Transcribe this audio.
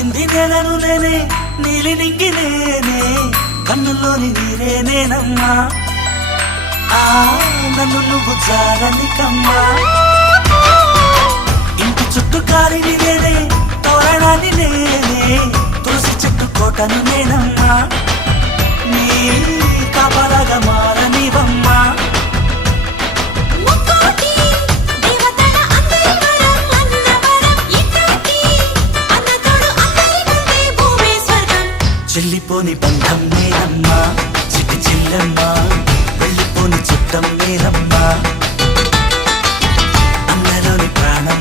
తాకింది నేలను నేనే నీలి నింగి నేనే కన్నుల్లోని నీరే నేనమ్మా నన్ను నువ్వు జాలని కమ్మా ఇంటి చుట్టూ కాలిని నేనే తోరణాన్ని నేనే తులసి చెట్టు కోటను నేనమ్మా నీ కాపలాగా మారనివమ్మా చెల్లిపోని బంధం నేనమ్మా చిట్టి చెల్లెమ్మా వెళ్ళిపోని చుట్టం నేనమ్మా అన్నలోని ప్రాణం